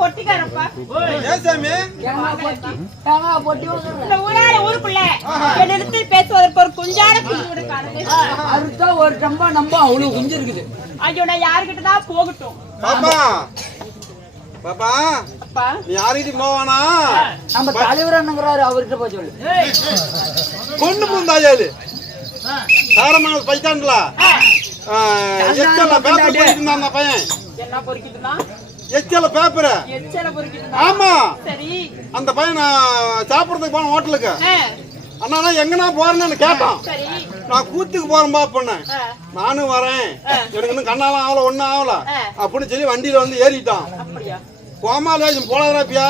பொட்டிக்காரப்பா. ஏன் சாமி? தேங்காய் பொட்டி? தேங்காய் பொட்டி வந்துடுறேன் இந்த ஊரால ஊருக்குள்ள என்னிடத்தில் பேசுவதற்கு ஒரு குஞ்சான ஒரு டம்பா நம்ப அவ்வளவு குஞ்சு இருக்குது. ஐயோ நான் தான் போகட்டும். பாப்பா. பாப்பா. அப்பா. நீ யாருக்கிட்ட போவானா? நம்ம தலைவர் என்னங்கிறாரு அவர்கிட்ட போய் சொல்லு. கொண்டு போந்தாயாலு சாரமான பைத்தான்ல எச்சல பேப்பர் படிக்கிறான் அந்த பையன்? என்ன பொறுக்கிட்டுனா எச்சல பேப்பர் ஆமா. அந்த பையன் சாப்பிடுறதுக்கு போன ஹோட்டலுக்கு. அண்ணா எங்கண்ணா போறேன்னு கேட்டான். நான் கூத்துக்கு போறேன்பா பண்ணேன் நானும் வரேன். எனக்கு இன்னும் கண்ணாலாம் ஆகல ஒன்னும் ஆகல. அப்படின்னு சொல்லி வண்டியில வந்து ஏறிட்டான். கோமாலேஜன் போலாதராப்பியா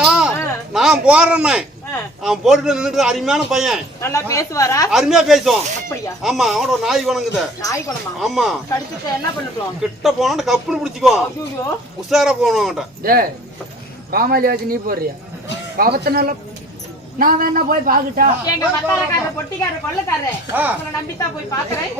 நான் போறேன்னே ஆ, அவன் போட்டுட்டு நின்றுட்டு அருமையான பையன். நல்லா பேசுவாரா? அருமையா பேசுவான். அப்படியா? ஆமா அவனோட ஒரு நாய் குணங்குது நாய் குணமா ஆமா. கடிச்சிட்டு என்ன பண்ணிக்கலாம் கிட்ட போனா கப்புன்னு பிடிச்சிக்குவான் உஷாரா போகணும் அவன்கிட்ட. டேய் காமாலி வச்சு நீ போடுறியா? பாவத்தை நல்லா நான் வேணா போய் பாக்கட்டா எங்க பத்தாரக்கார பொட்டிக்கார கொள்ளக்கார. உங்களை நம்பித்தான் போய் பாக்குறேன்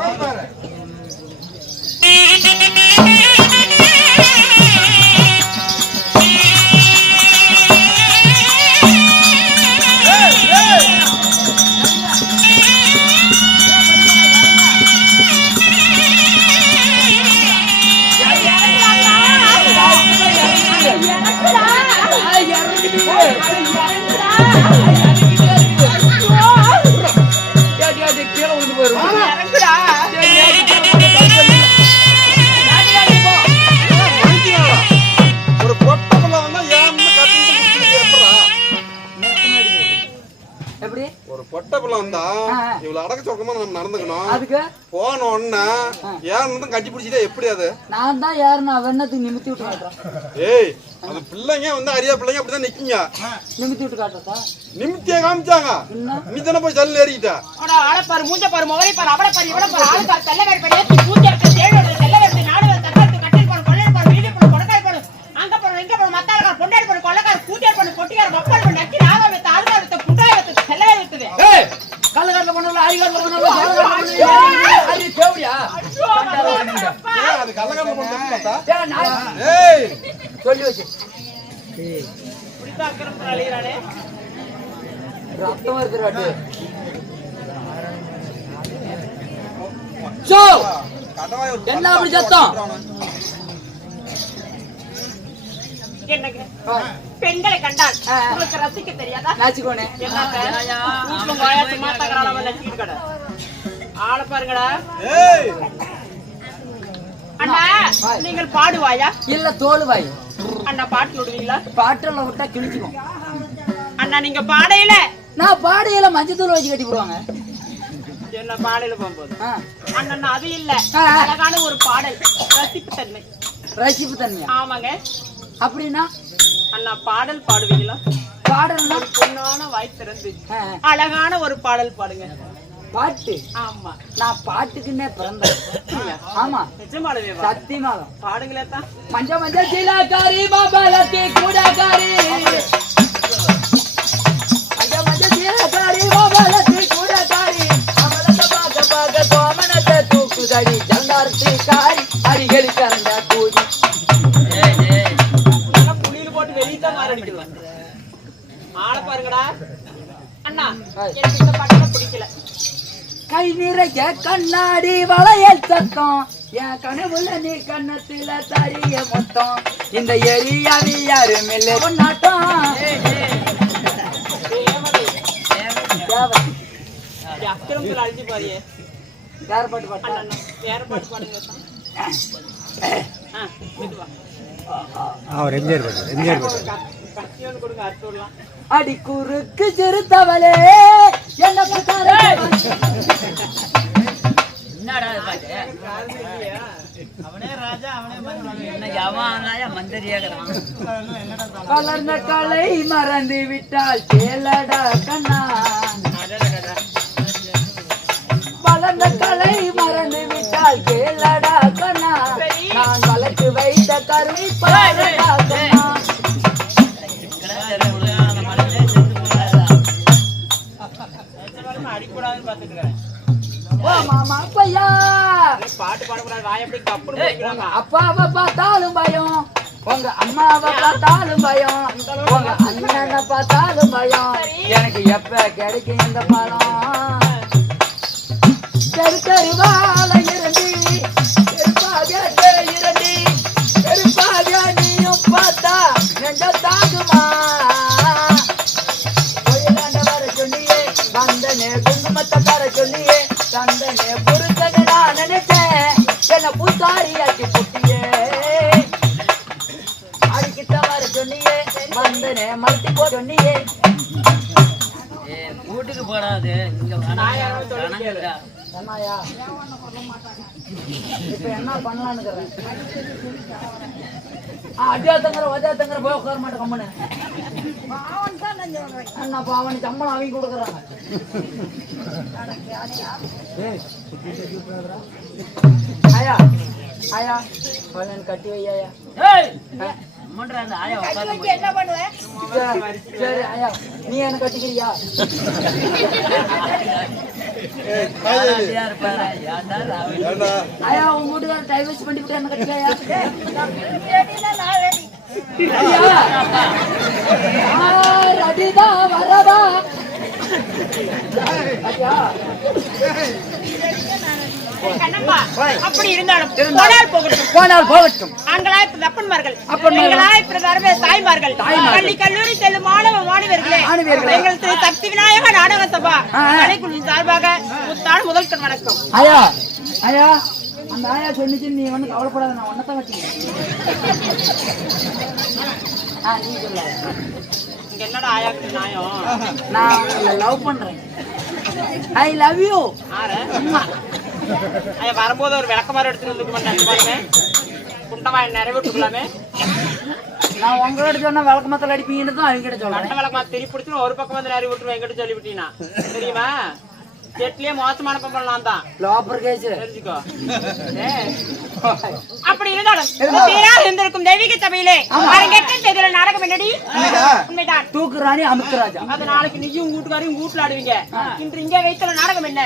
ஆ. இவ்வளவு அடக்க சொக்கமா நம்ம நடந்துக்கணும். அதுக்கு? போன உடனே ஏன்னு கட்டி பிடிச்சிட்டா எப்படி அது? நான் தான் யாரு நான் வெண்ணத்துக்கு நிமித்தி விட்டு காட்டுறேன்? ஏய் அந்த பிள்ளைங்க வந்து அரியா பிள்ளைங்க அப்படிதான் நிக்கீங்க. நிமித்தி விட்டு காட்டுறதா? நிமித்தியா காமிச்சாங்க. நீ தானே போய் சல்ல ஏறிக்கிட்ட ஆளை பாரு மூஞ்ச பாரு முகரை பாரு அவளை பாரு இவளை பாரு ஆளு பாரு தெல்ல வேறு பெரிய பூஜை சொல்லி வச்சு. ரத்தம் ஒரு என்ன அப்படி சத்தம்? பெண்களை கண்டால். உங்களுக்கு ரசிக்க தெரியாதா? நாச்சிக்கோனே ஆளை பாருங்கடா. அண்ணா நீங்கள் பாடுவாயா? இல்ல தோல் வாய் அண்ணா பாட்டு விடுவீங்களா பாட்டில் விட்டா கிழிச்சிக்கும் அண்ணா நீங்க பாடையில. நான் பாடையில மஞ்சள் தூள் வச்சு கட்டி போடுவாங்க. என்ன பாடையில போகும்போது? ஆ, அண்ணன் அது இல்ல. அழகான ஒரு பாடல் ரசிப்பு தன்மை ரசிப்பு தன்மையா? ஆமாங்க. அப்படின்னா? அண்ணா பாடல் பாடுவீங்களா? பாடல்னா? பொண்ணான வாய் திறந்து. அழகான ஒரு பாடல் பாடுங்க. பாட்டு. ஆமா. நான் பாட்டுக்குன்னே பிறந்தேன். ஆமா. நிஜமாலுமே வா. சத்தியமாகும் பாடுங்களே தான் மஞ்ச மஞ்ச சீலாக்காரி பாபாலத்தி கூடாக்காரி. மஞ்ச மஞ்ச சீலாக்காரி பாபாலத்தி கூடாக்காரி. அமலத்த பாக்க பாக்க கோமனத்தை தூக்குதடி ஜந்தாரத்தி காரி அடிகளி கரண்ட கூதி. நல்லா புளியில போட்டு வெளியே தான் மாறடிக்கலாம் ஆளை பாருங்கடா. அண்ணா எனக்கு இந்த கை நிறைய கண்ணாடி வளையல் சத்தம். என் கனவுல நீ கண்ணத்துல தரிய மொத்தம். இந்த எரியாவி யாரும் இல்லை ஒன்னாட்டம் யார் பாட்டு பாட்டா? அண்ணா பாட்டு பாடுங்க அவர் எம்ஜிஆர் பாட்டு எம்ஜிஆர் பாட்டு அடி குறுக்கு சிறுத்தவளே என்ன வளர்ந்த கலை மறந்து விட்டால் கேளடா கண்ணா. வளர்ந்த கலை மறந்து விட்டால் கேளடா கண்ணா. நான் வளர்த்து வைத்த கருவி பாடடா கண்ணா. பார்த்துக்கிறேன் ஓ மாமா பையா பாட்டு பாடக்கூடாது வாய் எப்படி கப்புன்னு முடிக்கிறாங்க. அப்பாவை பார்த்தாலும் பயம். உங்க அம்மாவை பார்த்தாலும் பயம். உங்க அண்ணனை பார்த்தாலும் பயம். எனக்கு எப்ப கிடைக்கும் இந்த பழம்? தெரு தெருவால வீட்டுக்கு போடாது. இங்க இப்ப என்ன பண்ணலான்னு அஜாத்தங்கிற வஜாத்தங்கிற போய் உட்கார மாட்டேன் கம்மனு. அண்ணா பாவனி சம்பளம் அவங்க கொடுக்குறாங்க. ஆயா ஆயா கட்டி வையா என்ன பண்ணுவேன் சரி, சரி ஆயா நீ என்ன கட்டிக்கிறியா? ஆயா உங்க வீட்டுக்கார டைவர்ஸ் பண்ணி விட்டு என்ன கட்டிக்காயா அடிதான் வரவா ஐயா அப்படி இருந்தாலும் போனால் போகட்டும். போனால் போகட்டும். ஆண்களாய் அப்பன்மார்கள் அப்பன்மார்கள். பெண்களாய் பிரதர்வே தாய்மார்கள். பள்ளி கல்லூரி செல்லும் மாணவ மாணவர்களே மாணவியர்களே. எங்கள் திரு சக்தி விநாயக நாடக சபா ஆ. கலைக்குழுவின் சார்பாக முத்தாள் முதல் கண் வணக்கம். ஐயா ஐயா அந்த ஆயா சொன்னிச்சு நீ வந்து கவலைப்படாத நான் ஒன்னதான் வச்சுக்கிறேன் ஆ நீ சொல்ல. இங்க என்னடா ஆயாக்கு நியாயம்? நான் லவ் பண்றேன். ஐ லவ் யூ ஆற ஐயா வரும்போது ஒரு விளக்கமாறு எடுத்துட்டு வந்து மாட்டேன் பாருங்க. குண்டமா நிறைவேற்றுக்கலாமே நான் உங்களோட சொன்ன விளக்கு மத்தல அடிப்பீங்கன்னு தான் அவங்க கிட்ட கண்ட விளக்கமா திரி பிடிச்சு ஒரு பக்கம் வந்து நிறைய விட்டுருவேன். எங்கிட்ட சொல்லி விட்டீங்கன்னா தெரியுமா? செட்லயே மோசமான பம்பம் நான் தான் லோப்பர் கேஸ் தெரிஞ்சுக்கோ. அப்படி இருந்தாலும் சீராக இருந்திருக்கும் தெய்வீக சபையிலே அரங்கேற்ற செய்தில நாடகம் என்னடி உண்மைதான் தூக்கு ராணி அமுக்கு ராஜா அது நாளைக்கு நீயும் வீட்டுக்காரையும் வீட்டுல ஆடுவீங்க இன்று இங்க வைத்துள்ள நாடகம் என்ன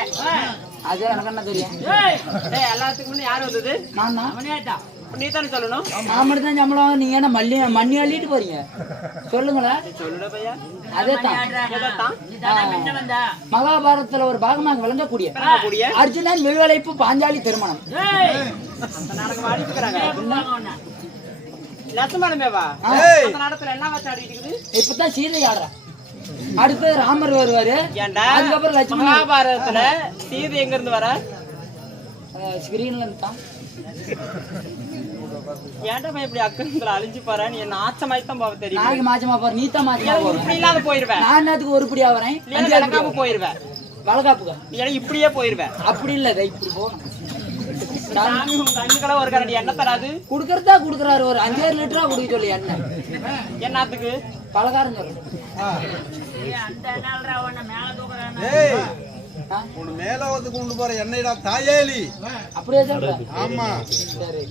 அது எனக்கு என்ன தெரியும் எல்லாத்துக்கும் முன்ன யாரு வந்தது நான் தான் நீ தானே சொல்லணும்? நான் மட்டும் தான் சம்பளம் நீங்க என்ன மல்லி மண்ணி அள்ளிட்டு போறீங்க? சொல்லுங்களேன் சொல்லுடா பையா. அதே தான் மகாபாரதத்துல ஒரு பாகமாக விளங்கக்கூடிய கூடிய? அர்ஜுனன் விழுவழைப்பு பாஞ்சாலி திருமணம். இப்பதான் சீதை ஆடுறா. அடுத்து ராமர் வருவாரு. அதுக்கப்புறம் லட்சுமணன். மகாபாரதத்துல சீதை எங்க இருந்து வர ஸ்கிரீன்ல இருந்து தான். ஏன்டா இப்படி அக்கறத்துல அழிஞ்சு நீ என்ன ஆச்சமாய் தான் போக தெரியும்? நாளைக்கு மாச்சமா போற நீ தான் மாச்சமா எனக்கு போற. இப்படி இல்லாத போயிருவேன் நான் என்னத்துக்கு ஒரு படி ஆவறேன் போயிருவேன் இப்படியே போயிருவேன் அப்படி இல்ல இப்படி போகணும் சாமி ஒரு கரண்டி. என்ன தராது? குடுக்கறதா குடுக்கறாரு ஒரு அஞ்சாறு லிட்டரா குடிக்க சொல்லி எண்ணெய் என்னத்துக்கு? பலகாரம் சொல்லு. மேல வந்து கொண்டு போற என்னைடா தாயேலி. அப்படியே சொல்ற. ஆமா. சரி.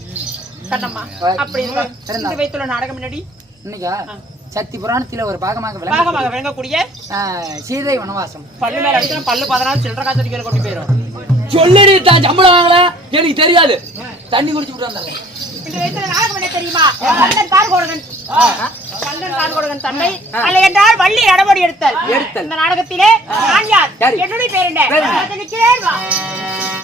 கண்ணம்மா அப்படி இருந்தா இந்த வைத்துள்ள நாடகம் முன்னாடி இன்னைக்கா? சக்தி புராணத்துல ஒரு பாகமாக பாகமாக விளங்கக்கூடிய? சீதை வனவாசம். பல்லு மேல அடிச்சா பல்லு பதினாலு சில்லற காய்ச்சல் கொண்டு போயிடும் சொல்லுடி தான் சம்பளம் வாங்கல? எனக்கு தெரியாது. தண்ணி குடிச்சு விட்டு வந்தாங்க இந்த வைத்துள்ள நாடகம் என்ன தெரியுமா? கண்ணன் பார்கோடகன். கண்ணன் பார்கோடகன் தன்னை அல்ல என்றால் வள்ளி நடவடி எடுத்தல். இந்த நாடகத்திலே நான் யாரு? என்னுடைய பேர் என்ன?